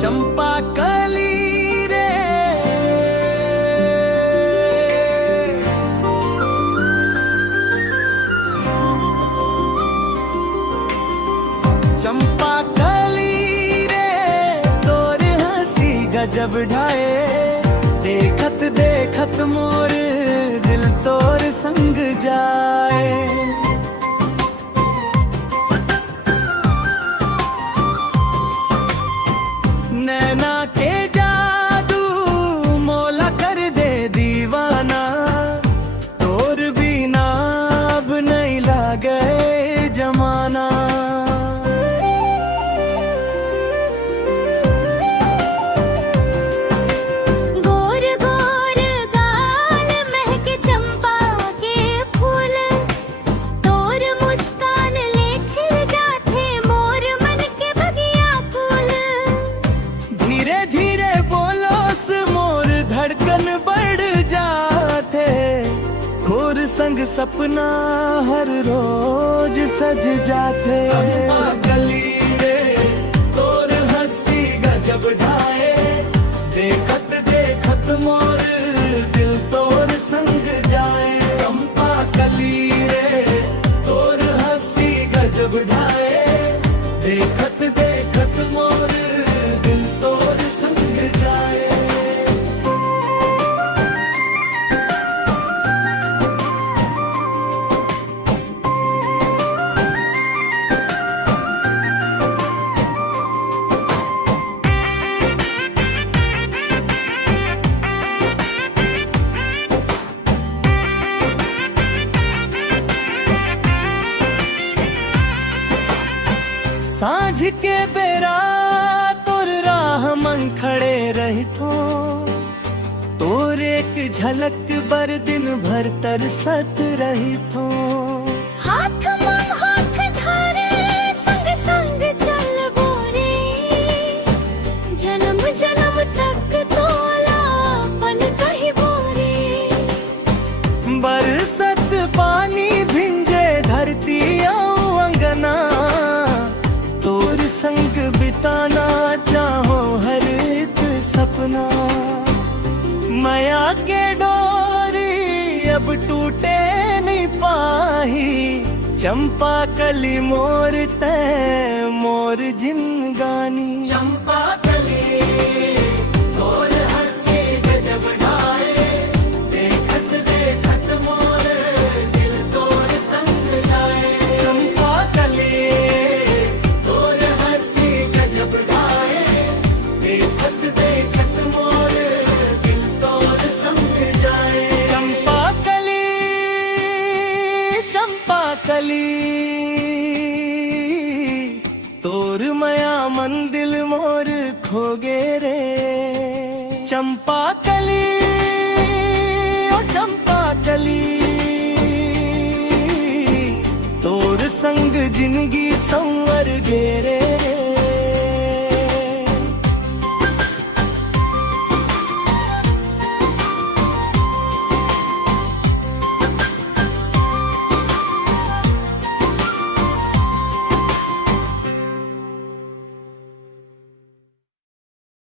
चंपा कली रे चंपा कली रे तोर हंसी गजब ढाए देखत देखत मोर दिल तोर संग जाए नैना के जादू मौला कर दे दीवाना तोर बिना अब नहीं लागे जमाना गोर गोर गाल महके चंपा के फूल तोर मुस्कान लेखिर जाथे मोर मन के बगिया कुल धीरे धीरे बोलो से मोर धड़कन बढ़ जाते तोर संग सपना हर रोज सज जाते गली रे तोर हंसी गजब ढाए देखत देखत मोर दिल तोर संग जाए चंपा कली रे तोर हंसी गजब ढाए देखत देखत मोर दिल तोर संग जाए सांझ के बेरा तोर राह मन खड़े रही थो तोर एक झलक बर दिन भर तरसत रही थो हाथ मम हाथ धारे संग संग चल बोरे जन्म जन्म तक तोला पन कही बोरे बरसत पानी भिंजे धरती अंगना तोर संग बिताना चाहो हर एक सपना माया के डोरी अब टूटे नहीं पाही चंपा कली मोर तै मोर जिनगानी चंपा कली तोर हंसी गजब ढाए देखत देखत मोर दिल तोर संग जाए चंपा कली तोर हंसी गजब ढाए देखत देखत मोर दिल तोर संग जाए चंपा कली तोर मया मन दिल मोर खोगे रे चंपा कली ओ चंपा कली तोर संग जिंदगी संवर गे रे